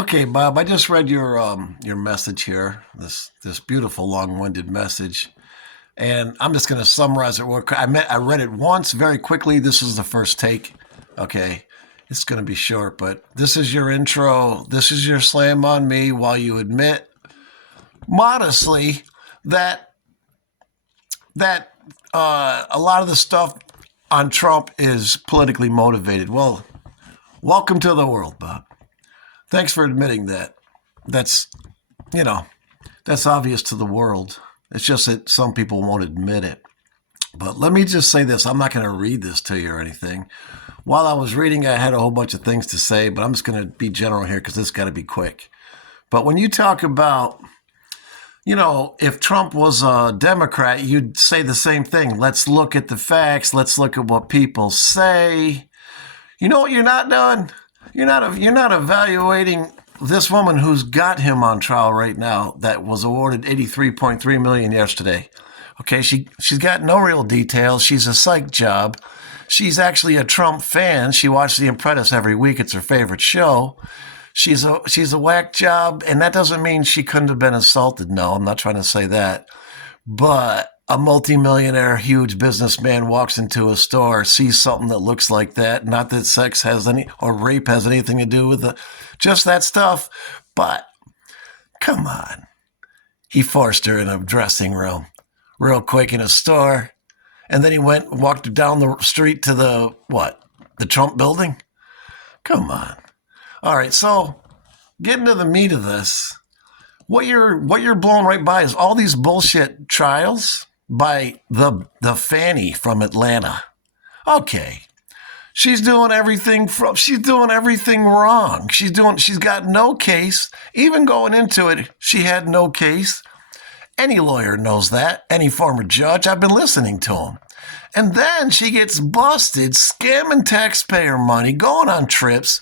Okay, Bob, I just read your message here. This beautiful long-winded message. And I'm just going to summarize it real quick. I read it once very quickly. This is the first take. Okay. It's going to be short, but this is your intro. This is your slam on me while you admit modestly that a lot of the stuff on Trump is politically motivated. Well, welcome to the world, Bob. Thanks for admitting that. That's, you know, that's obvious to the world. It's just that some people won't admit it. But let me just say this. I'm not going to read this to you or anything. While I was reading, I had a whole bunch of things to say, but I'm just going to be general here because this got to be quick. But when you talk about, if Trump was a Democrat, you'd say the same thing. Let's look at the facts. Let's look at what people say. You know what you're not doing? You're not evaluating this woman who's got him on trial right now that was awarded $83.3 million yesterday. Okay, she's got no real details. She's a psych job. She's actually a Trump fan. She watches The Apprentice every week. It's her favorite show. She's a whack job, and that doesn't mean she couldn't have been assaulted. No, I'm not trying to say that. But a multimillionaire, huge businessman walks into a store, sees something that looks like that. Not that sex has or rape has anything to do with just that stuff. But come on. He forced her in a dressing room real quick in a store. And then he walked down the street to the Trump building? Come on. All right, so getting to the meat of this, what you're blown right by is all these bullshit trials by the Fanny from Atlanta. Okay. She's doing everything wrong. She's got no case. Even going into it, she had no case. Any lawyer knows that. Any former judge. I've been listening to him. And then she gets busted scamming taxpayer money, going on trips,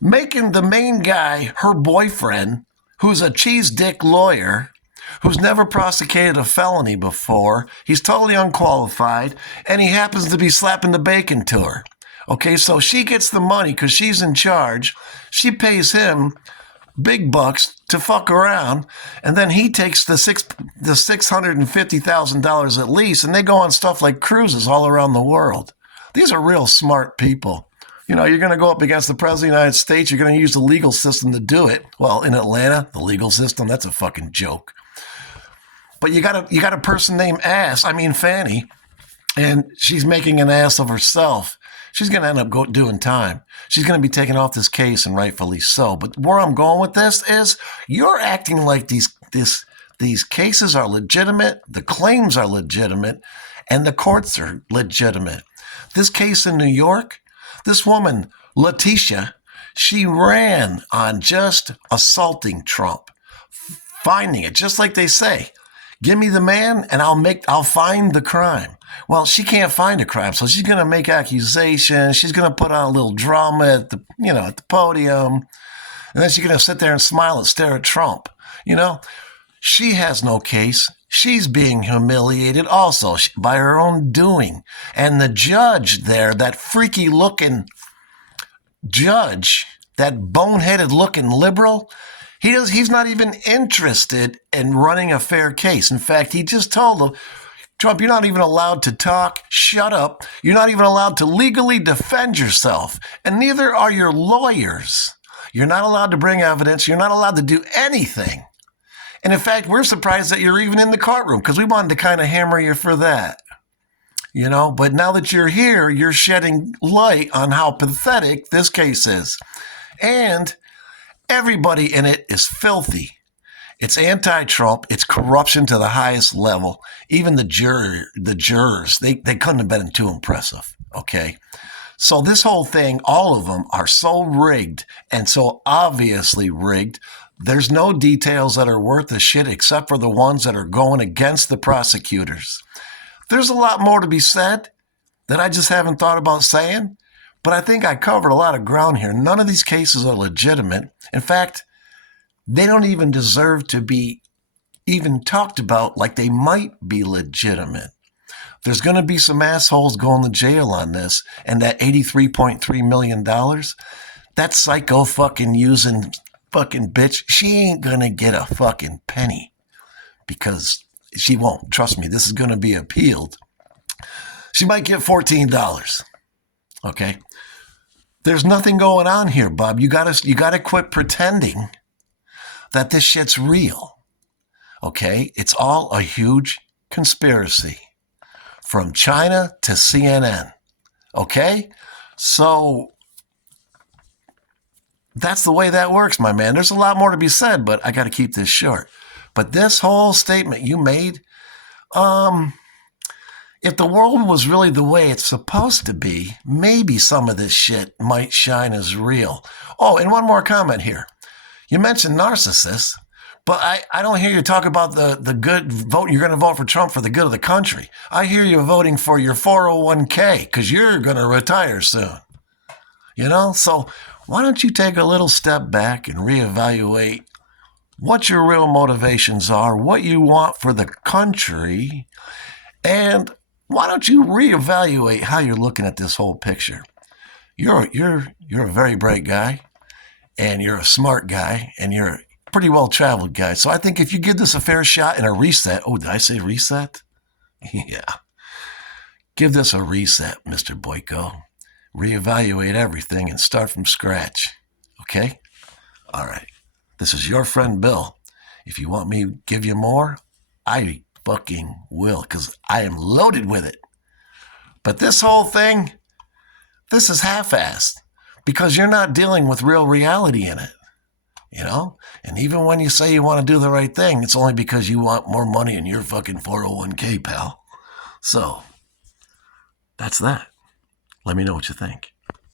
making the main guy her boyfriend, who's a cheese dick lawyer, who's never prosecuted a felony before. He's totally unqualified, and he happens to be slapping the bacon to her. Okay, so she gets the money because she's in charge. She pays him big bucks to fuck around, and then he takes the $650,000 at least, and they go on stuff like cruises all around the world. These are real smart people. You're going to go up against the President of the United States. You're going to use the legal system to do it. Well, in Atlanta, the legal system, that's a fucking joke. But you got a person named Fanny, and she's making an ass of herself. She's going to end up doing time. She's going to be taken off this case, and rightfully so. But where I'm going with this is you're acting like these cases are legitimate, the claims are legitimate, and the courts are legitimate. This case in New York, this woman, Letitia, she ran on just assaulting Trump, finding it, just like they say. Give me the man and I'll find the crime. Well, she can't find a crime, so she's going to make accusations. She's going to put on a little drama at the podium. And then she's going to sit there and smile and stare at Trump. She has no case. She's being humiliated also by her own doing. And the judge there, that freaky looking judge, that boneheaded looking liberal, he's not even interested in running a fair case. In fact, he just told him, Trump, you're not even allowed to talk. Shut up. You're not even allowed to legally defend yourself. And neither are your lawyers. You're not allowed to bring evidence. You're not allowed to do anything. And in fact, we're surprised that you're even in the courtroom because we wanted to kind of hammer you for that. But now that you're here, you're shedding light on how pathetic this case is. And everybody in it is filthy. It's anti-Trump. It's corruption to the highest level. Even the jurors, they couldn't have been too impressive, okay? So this whole thing, all of them are so rigged and so obviously rigged. There's no details that are worth a shit except for the ones that are going against the prosecutors. There's a lot more to be said that I just haven't thought about saying, but I think I covered a lot of ground here. None of these cases are legitimate. In fact, they don't even deserve to be even talked about like they might be legitimate. There's going to be some assholes going to jail on this, and that $83.3 million, that psycho fucking using fucking bitch, she ain't gonna get a fucking penny because she won't. Trust me, this is gonna be appealed. She might get $14. Okay? There's nothing going on here, Bob. You gotta quit pretending that this shit's real. Okay? It's all a huge conspiracy. From China to CNN. Okay? So that's the way that works, my man. There's a lot more to be said, but I got to keep this short. But this whole statement you made, if the world was really the way it's supposed to be, maybe some of this shit might shine as real. Oh, and one more comment here. You mentioned narcissists, but I don't hear you talk about the good vote. You're going to vote for Trump for the good of the country. I hear you voting for your 401k because you're going to retire soon. You know? So why don't you take a little step back and reevaluate what your real motivations are, what you want for the country, and why don't you reevaluate how you're looking at this whole picture? You're a very bright guy, and you're a smart guy, and you're a pretty well-traveled guy. So I think if you give this a fair shot and a reset, oh, did I say reset? Yeah. Give this a reset, Mr. Boyko. Reevaluate everything and start from scratch. Okay? All right. This is your friend Bill. If you want me to give you more, I fucking will, because I am loaded with it. But this whole thing, this is half-assed because you're not dealing with real reality in it. You know? And even when you say you want to do the right thing, it's only because you want more money in your fucking 401k, pal. So, that's that. Let me know what you think.